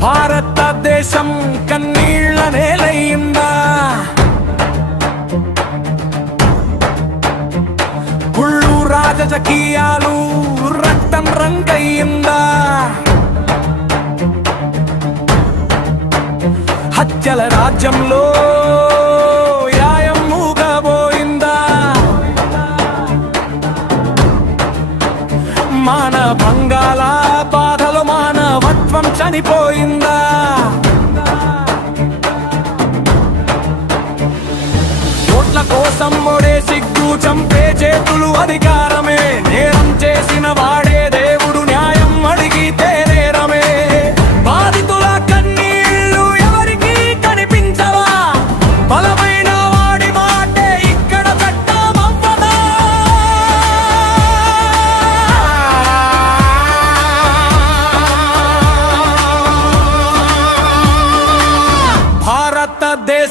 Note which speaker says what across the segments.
Speaker 1: భారతదేశం కన్నీళ్ళ నేలయిందా? గుళ్ళు రాజకీయాలు రక్తం రంగయ్యిందా? హత్యల రాజ్యంలో మానవత్వం చనిపోయిందా? ఓట్ల కోసం ఒడే సిగ్గు చంపే చేతులు అధికారమే.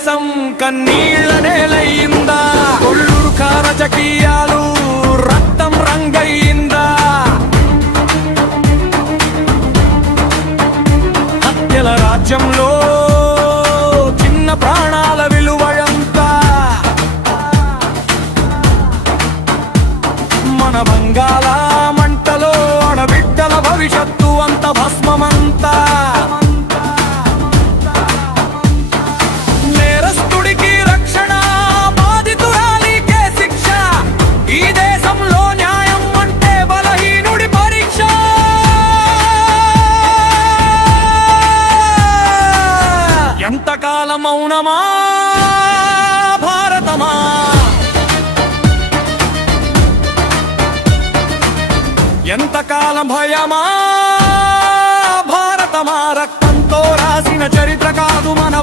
Speaker 1: దేశం కన్నీళ్ళ నేలయిందా? కొల్లూరు రాజకీయాలు రక్తం రంగయిందా హత్యల రాజ్యంలో ఎంతకాలం మౌనమా? భారతమా? ఎంతకాలం భయమా? భారతమా? రక్తంతో రాసిన చరిత్ర కాదు మన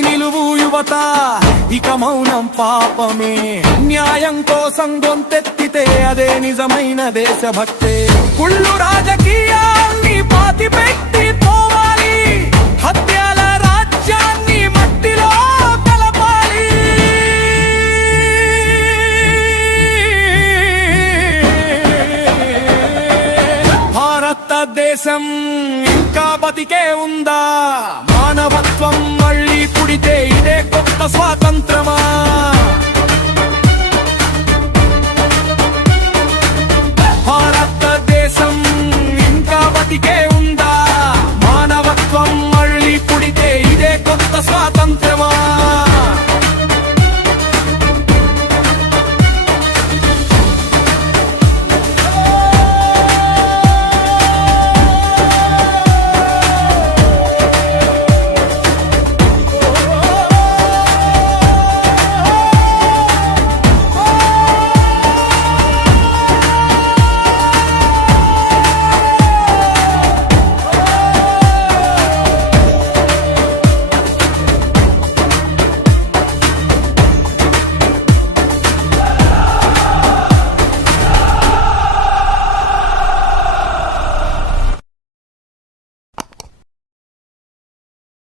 Speaker 1: నిలువు యువత ఇక మౌనం పాపమే. న్యాయం కోసం గొంతెత్తితే అదే నిజమైన దేశభక్తే. కుళ్ళు రాజకీయాన్ని పాతి పెట్టి పోవాలి. హత్యల రాజ్యాన్ని మట్టిలో కలపాలి. భారతదేశం ఇంకా బతికే ఉందా? మానవత్వం మళ్ళీ స్వాతంత్రమా?